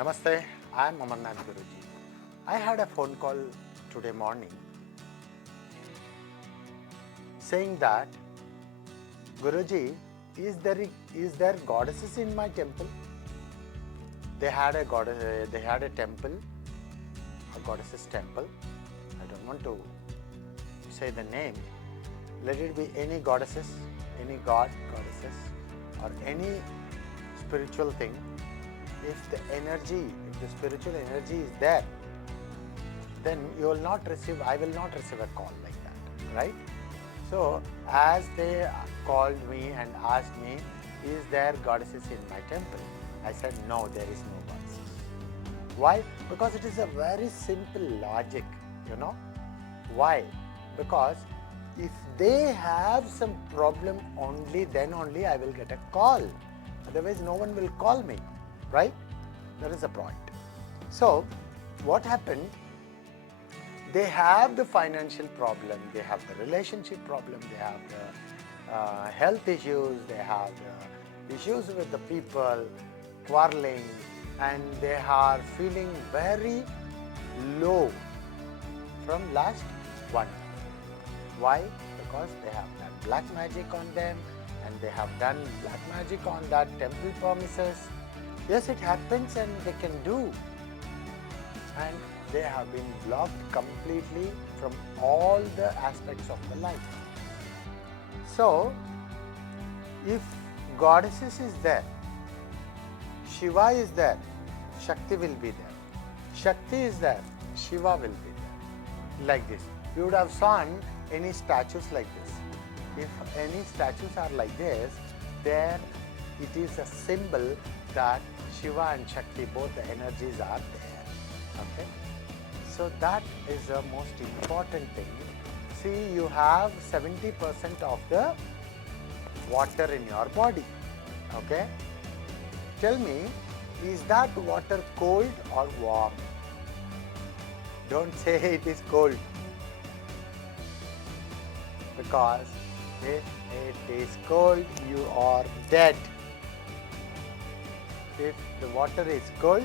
Namaste, I am Amarnath Guruji. I had a phone call today morning saying that, Guruji, is there goddesses in my temple? They had a temple, a goddess's temple. I don't want to say the name. Let it be any goddesses, any goddesses, or any spiritual thing. If the spiritual energy is there, then I will not receive a call like that, right? So, as they called me and asked me, is there goddesses in my temple? I said, no, there is no goddesses. Why? Because it is a very simple logic, Why? Because if they have some problem then only I will get a call. Otherwise, no one will call me, right? That is the point. So, what happened? They have the financial problem, they have the relationship problem, they have the health issues, they have the issues with the people, quarreling, and they are feeling very low from last 1 month. Why? Because they have done black magic on them, and they have done black magic on that temple premises. Yes, it happens and they can do. And they have been blocked completely from all the aspects of the life. So, if goddesses is there, Shiva is there, Shakti will be there. Shakti is there, Shiva will be there. Like this. You would have seen any statues like this. If any statues are like this, there it is a symbol that Shiva and Shakti, both the energies are there. Okay? So that is the most important thing. See, you have 70% of the water in your body. Okay? Tell me, is that water cold or warm? Don't say it is cold. Because if it is cold, you are dead. If the water is cold,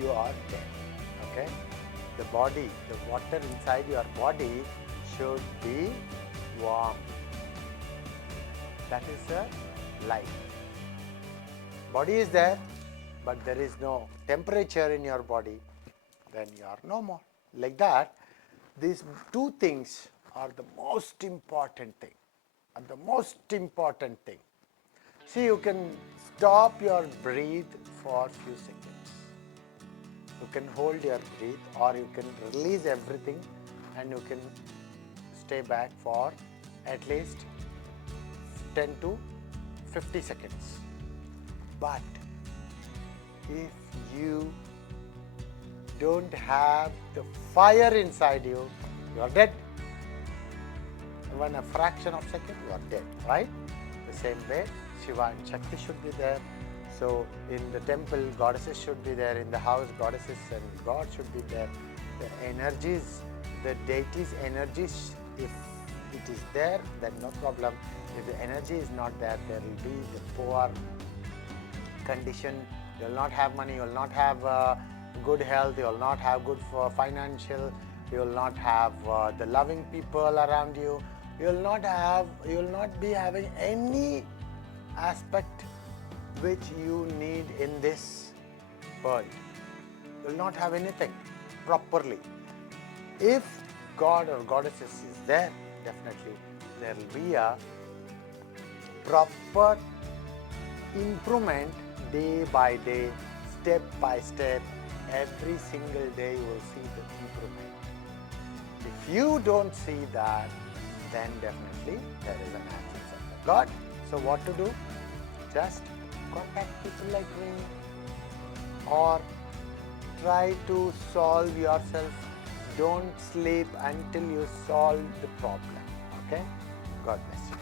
you are dead. Okay? The water inside your body should be warm. That is the life. Body is there, but there is no temperature in your body, then you are no more. Like that, these two things are the most important thing. See, you can stop your breath for a few seconds. You can hold your breath, or you can release everything and you can stay back for at least 10 to 50 seconds. But if you don't have the fire inside you, you are dead. Even a fraction of a second, you are dead, right? The same way, Shiva and Shakti should be there. So, in the temple, goddesses should be there. In the house, goddesses and God should be there. The energies, the deity's energies, if it is there, then no problem. If the energy is not there, there will be the poor condition. You will not have money, you will not have good health, you will not have good financial, you will not have the loving people around you. You will not be having any aspect which you need in this world. You will not have anything properly. If God or goddesses is there, definitely there will be a proper improvement day by day, step by step. Every single day you will see the improvement. If you don't see that, then definitely there is an absence of God. So what to do? Just contact people like me, or try to solve yourself. Don't sleep until you solve the problem. Okay? God bless you.